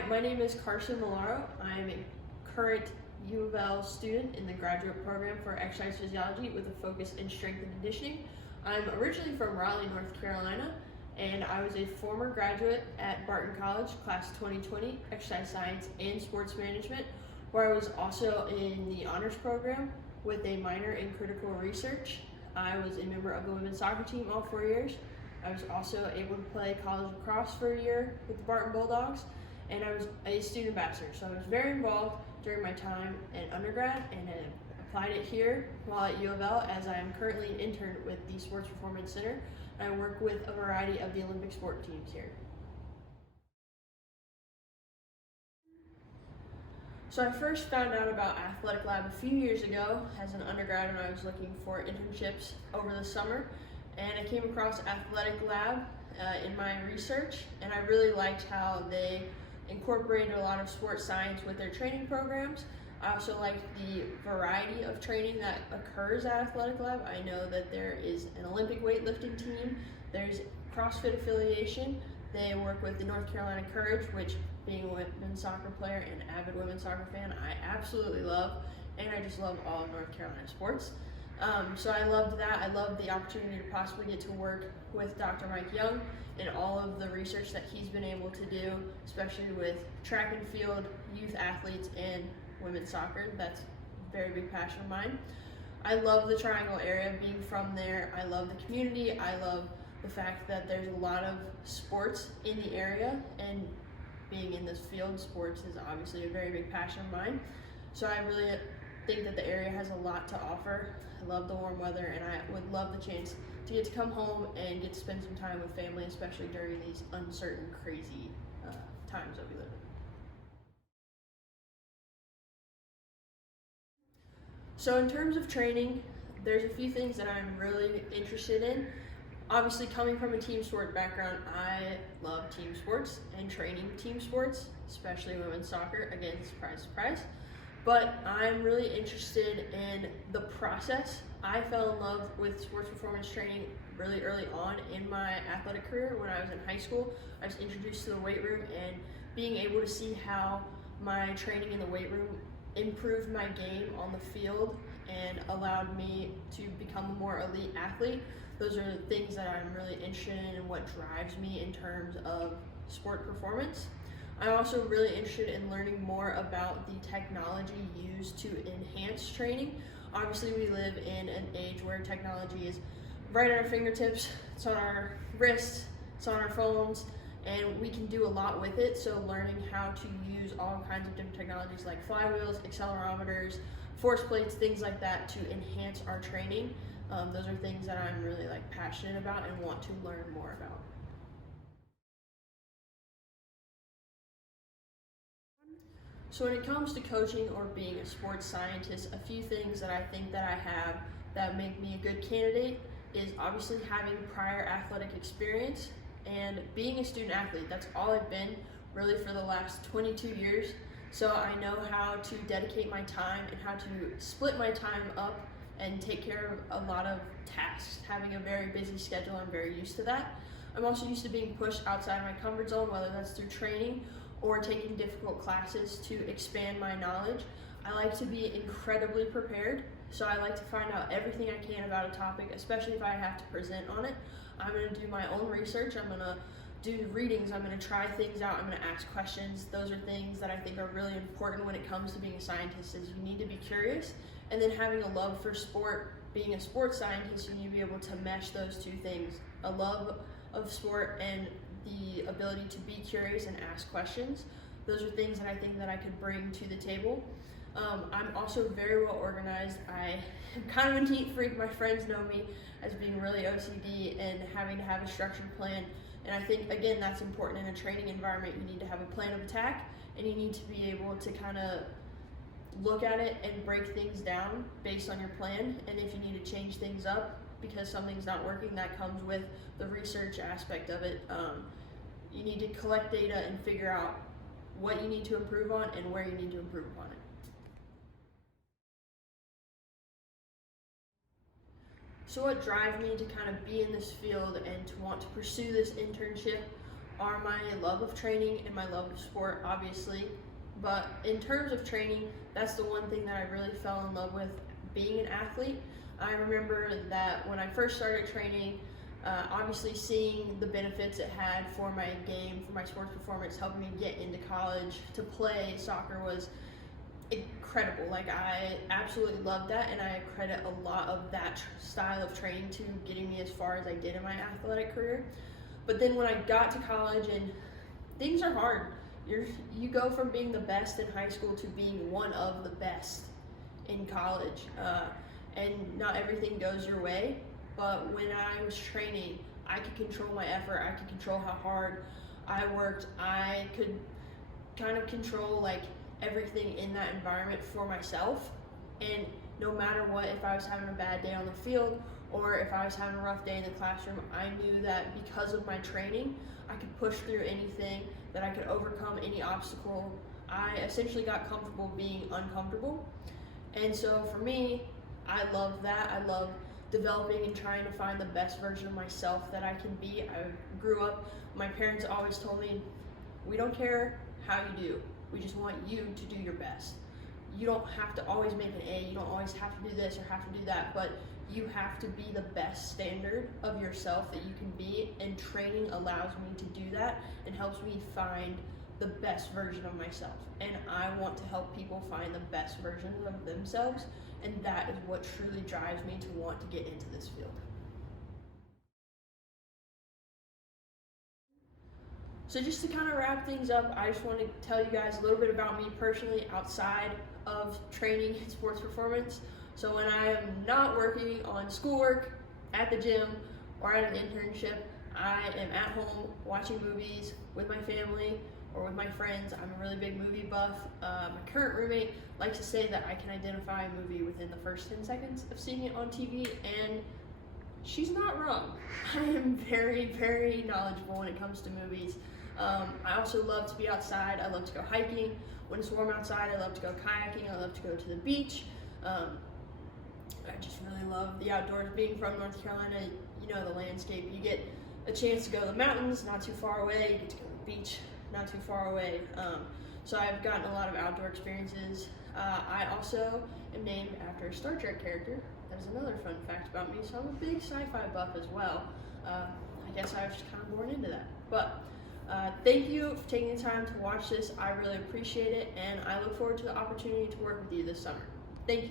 Hi, my name is Carson Molaro. I'm a current U of L student in the graduate program for exercise physiology with a focus in strength and conditioning. I'm originally from Raleigh, North Carolina, and I was a former graduate at Barton College, class 2020, exercise science and sports management, where I was also in the honors program with a minor in critical research. I was a member of the women's soccer team all 4 years. I was also able to play college lacrosse for a year with the Barton Bulldogs, and I was a student ambassador. So I was very involved during my time in undergrad and applied it here while at U of L, as I am currently an intern with the Sports Performance Center. I work with a variety of the Olympic sport teams here. So I first found out about Athletic Lab a few years ago as an undergrad when I was looking for internships over the summer, and I came across Athletic Lab in my research, and I really liked how they incorporated a lot of sports science with their training programs. I also liked the variety of training that occurs at Athletic Lab. I know that there is an Olympic weightlifting team, there's CrossFit affiliation, they work with the North Carolina Courage, which, being a women's soccer player and avid women's soccer fan, I absolutely love, and I just love all of North Carolina sports. So I loved that. I loved the opportunity to possibly get to work with Dr. Mike Young and all of the research that he's been able to do, especially with track and field, youth athletes, and women's soccer. That's a very big passion of mine. I love the Triangle area, being from there. I love the community. I love the fact that there's a lot of sports in the area, and being in this field, sports is obviously a very big passion of mine. So I really think that the area has a lot to offer. I love the warm weather, and I would love the chance to get to come home and get to spend some time with family, especially during these uncertain, crazy times that we live in. So in terms of training, there's a few things that I'm really interested in. Obviously, coming from a team sport background, I love team sports and training team sports, especially women's soccer. Again, surprise, surprise. But I'm really interested in the process. I fell in love with sports performance training really early on in my athletic career. When I was in high school, I was introduced to the weight room, and being able to see how my training in the weight room improved my game on the field and allowed me to become a more elite athlete. Those are the things that I'm really interested in and what drives me in terms of sport performance. I'm also really interested in learning more about the technology used to enhance training. Obviously, we live in an age where technology is right at our fingertips. It's on our wrists, it's on our phones, and we can do a lot with it. So learning how to use all kinds of different technologies like flywheels, accelerometers, force plates, things like that to enhance our training. Those are things that I'm really passionate about and want to learn more about. So when it comes to coaching or being a sports scientist, a few things that I think that I have that make me a good candidate is obviously having prior athletic experience and being a student athlete. That's all I've been really for the last 22 years. So I know how to dedicate my time and how to split my time up and take care of a lot of tasks. Having a very busy schedule, I'm very used to that. I'm also used to being pushed outside my comfort zone, whether that's through training or taking difficult classes to expand my knowledge. I like to be incredibly prepared, so I like to find out everything I can about a topic, especially if I have to present on it. I'm gonna do my own research, I'm gonna do readings, I'm gonna try things out, I'm gonna ask questions. Those are things that I think are really important when it comes to being a scientist, is you need to be curious, and then having a love for sport. Being a sports scientist, you need to be able to mesh those two things, a love of sport and the ability to be curious and ask questions. Those are things that I think that I could bring to the table. I'm also very well organized. I am kind of a neat freak. My friends know me as being really OCD and having to have a structured plan. And I think, again, that's important in a training environment. You need to have a plan of attack, and you need to be able to kind of look at it and break things down based on your plan. And if you need to change things up because something's not working, that comes with the research aspect of it. You need to collect data and figure out what you need to improve on and where you need to improve upon it. So what drives me to kind of be in this field and to want to pursue this internship are my love of training and my love of sport, obviously. But in terms of training, that's the one thing that I really fell in love with being an athlete. I remember that when I first started training, obviously seeing the benefits it had for my game, for my sports performance, helping me get into college to play soccer was incredible. Like, I absolutely loved that, and I credit a lot of that style of training to getting me as far as I did in my athletic career. But then when I got to college, and things are hard. You go from being the best in high school to being one of the best in college, and not everything goes your way. But when I was training, I could control my effort. I could control how hard I worked. I could kind of control like everything in that environment for myself. And no matter what, if I was having a bad day on the field or if I was having a rough day in the classroom, I knew that because of my training, I could push through anything, that I could overcome any obstacle. I essentially got comfortable being uncomfortable. And so for me, I love that. I love developing and trying to find the best version of myself that I can be. I grew up, my parents always told me, we don't care how you do, we just want you to do your best. You don't have to always make an A, you don't always have to do this or have to do that, but you have to be the best standard of yourself that you can be, and training allows me to do that and helps me find the best version of myself. And I want to help people find the best version of themselves, and that is what truly drives me to want to get into this field. So just to kind of wrap things up, I just want to tell you guys a little bit about me personally outside of training and sports performance. So when I am not working on schoolwork, at the gym, or at an internship, I am at home watching movies with my family or with my friends. I'm a really big movie buff. My current roommate likes to say that I can identify a movie within the first 10 seconds of seeing it on TV, and she's not wrong. I am very, very knowledgeable when it comes to movies. I also love to be outside. I love to go hiking. When it's warm outside, I love to go kayaking. I love to go to the beach. I just really love the outdoors. Being from North Carolina, you know the landscape. You get a chance to go to the mountains, not too far away. You get to go to the beach, not too far away. So I've gotten a lot of outdoor experiences. I also am named after a Star Trek character. That is another fun fact about me. So I'm a big sci-fi buff as well. I guess I was just kind of born into that. But thank you for taking the time to watch this. I really appreciate it, and I look forward to the opportunity to work with you this summer. Thank you.